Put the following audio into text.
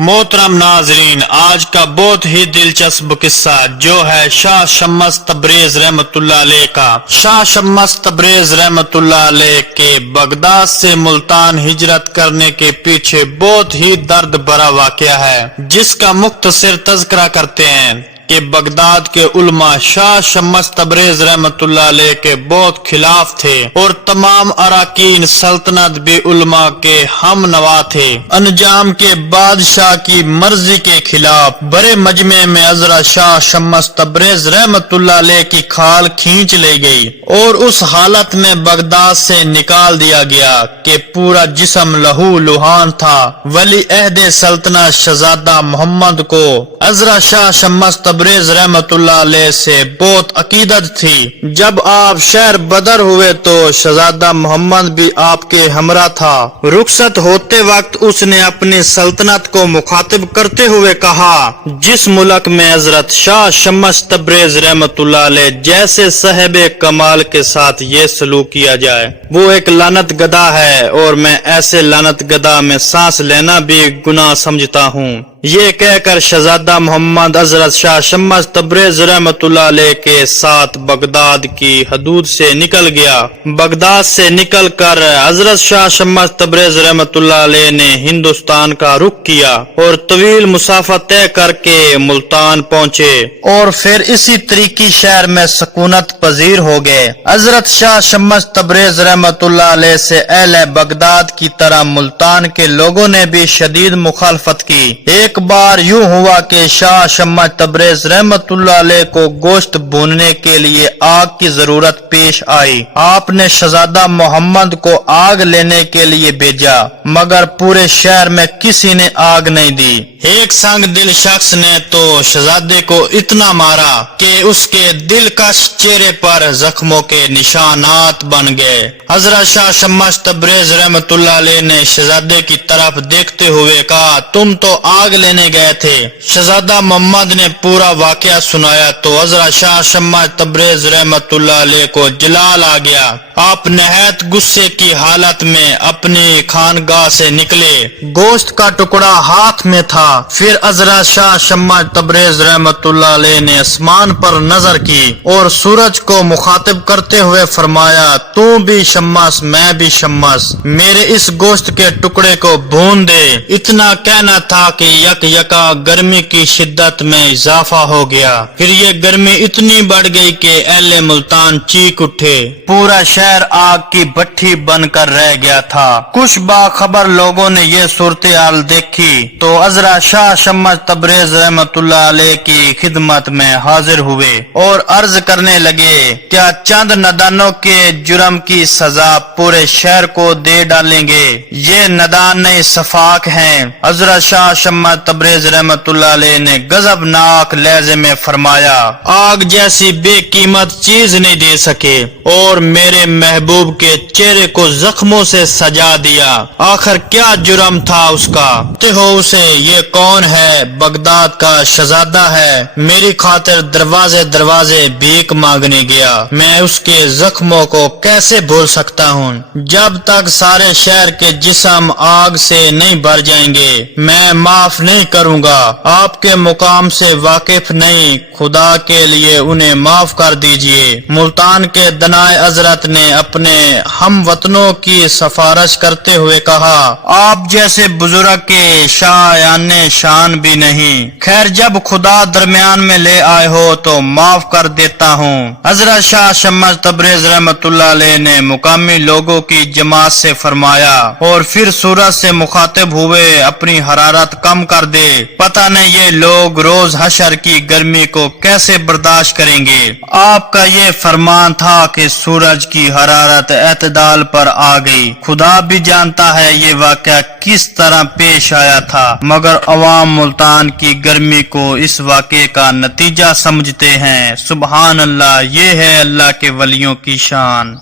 محترم ناظرین، آج کا بہت ہی دلچسپ قصہ جو ہے شاہ شمس تبریز رحمت اللہ علیہ کا۔ شاہ شمس تبریز رحمت اللہ علیہ کے بغداد سے ملتان ہجرت کرنے کے پیچھے بہت ہی درد بھرا واقعہ ہے، جس کا مختصر تذکرہ کرتے ہیں کہ بغداد کے علماء شاہ شمس تبریز رحمت اللہ علیہ کے بہت خلاف تھے اور تمام اراکین سلطنت بھی علماء کے ہم نوا تھے۔ انجام کے بادشاہ کی مرضی کے خلاف بڑے مجمع میں حضرت شاہ شمس تبریز رحمت اللہ علیہ کی کھال کھینچ لی گئی اور اس حالت میں بغداد سے نکال دیا گیا کہ پورا جسم لہو لہان تھا۔ ولی عہد سلطنت شہزادہ محمد کو حضرت شاہ شمس تبریز رحمت اللہ علیہ سے بہت عقیدت تھی۔ جب آپ شہر بدر ہوئے تو شہزادہ محمد بھی آپ کے ہمراہ تھا۔ رخصت ہوتے وقت اس نے اپنی سلطنت کو مخاطب کرتے ہوئے کہا، جس ملک میں حضرت شاہ شمس تبریز رحمت اللہ علیہ جیسے صاحب کمال کے ساتھ یہ سلوک کیا جائے وہ ایک لعنت گدا ہے، اور میں ایسے لعنت گدا میں سانس لینا بھی گناہ سمجھتا ہوں۔ یہ کہہ کر شہزادہ محمد حضرت شاہ شمس تبریز رحمت اللہ علیہ کے ساتھ بغداد کی حدود سے نکل گیا۔ بغداد سے نکل کر حضرت شاہ شمس تبریز رحمت اللہ علیہ نے ہندوستان کا رخ کیا اور طویل مسافت طے کر کے ملتان پہنچے اور پھر اسی طریقی شہر میں سکونت پذیر ہو گئے۔ حضرت شاہ شمس تبریز رحمت اللہ علیہ سے اہل بغداد کی طرح ملتان کے لوگوں نے بھی شدید مخالفت کی۔ ایک بار یوں ہوا کہ شاہ شمس تبریز رحمت اللہ علیہ کو گوشت بھوننے کے لیے آگ کی ضرورت پیش آئی۔ آپ نے شہزادہ محمد کو آگ لینے کے لیے بھیجا، مگر پورے شہر میں کسی نے آگ نہیں دی۔ ایک سنگ دل شخص نے تو شہزادے کو اتنا مارا کہ اس کے دلکش چہرے پر زخموں کے نشانات بن گئے۔ حضرت شاہ شمس تبریز رحمت اللہ علیہ نے شہزادے کی طرف دیکھتے ہوئے کہا، تم تو آگ لینے گئے تھے۔ شہزادہ محمد نے پورا واقعہ سنایا تو حضرت شاہ شمس تبریز رحمت اللہ علیہ کو جلال آ گیا۔ آپ نہایت غصے کی حالت میں اپنی خانگاہ سے نکلے، گوشت کا ٹکڑا ہاتھ میں تھا۔ پھر حضرت شاہ شمس تبریز رحمت اللہ علیہ نے آسمان پر نظر کی اور سورج کو مخاطب کرتے ہوئے فرمایا، تو بھی شمس میں بھی شمس، میرے اس گوشت کے ٹکڑے کو بھون دے۔ اتنا کہنا تھا کہ یک یکا گرمی کی شدت میں اضافہ ہو گیا۔ پھر یہ گرمی اتنی بڑھ گئی کہ اہل ملتان چیخ اٹھے۔ پورا شہر آگ کی بھٹی بن کر رہ گیا تھا۔ کچھ باخبر لوگوں نے یہ صورتحال دیکھی تو حضرت شاہ شمس تبریز رحمت اللہ علیہ کی خدمت میں حاضر ہوئے اور عرض کرنے لگے، کیا چند نادانوں کے جرم کی سزا پورے شہر کو دے ڈالیں گے؟ یہ نادان نہیں سفاک ہیں۔ حضرت شاہ شمس تبریز رحمت اللہ علیہ نے غضبناک لہجے میں فرمایا، آگ جیسی بے قیمت چیز نہیں دے سکے اور میرے محبوب کے چہرے کو زخموں سے سجا دیا۔ آخر کیا جرم تھا اس کا؟ ہو اسے، یہ کون ہے؟ بغداد کا شہزادہ ہے، میری خاطر دروازے دروازے بھیک مانگنے گیا، میں اس کے زخموں کو کیسے بھول سکتا ہوں؟ جب تک سارے شہر کے جسم آگ سے نہیں بھر جائیں گے میں معاف نہیں کروں گا۔ آپ کے مقام سے واقف نہیں، خدا کے لیے انہیں معاف کر دیجئے۔ ملتان کے دنائے حضرت نے اپنے ہم وطنوں کی سفارش کرتے ہوئے کہا، آپ جیسے بزرگ کے شایان شان بھی نہیں، خیر جب خدا درمیان میں لے آئے ہو تو معاف کر دیتا ہوں۔ حضرت شاہ شمس تبریز رحمت اللہ علیہ نے مقامی لوگوں کی جماعت سے فرمایا اور پھر سورج سے مخاطب ہوئے، اپنی حرارت کم کر دے، پتہ نہیں یہ لوگ روز حشر کی گرمی کو کیسے برداشت کریں گے۔ آپ کا یہ فرمان تھا کہ سورج کی حرارت اعتدال پر آ گئی۔ خدا بھی جانتا ہے یہ واقعہ کس طرح پیش آیا تھا، مگر عوام ملتان کی گرمی کو اس واقعے کا نتیجہ سمجھتے ہیں۔ سبحان اللہ، یہ ہے اللہ کے ولیوں کی شان۔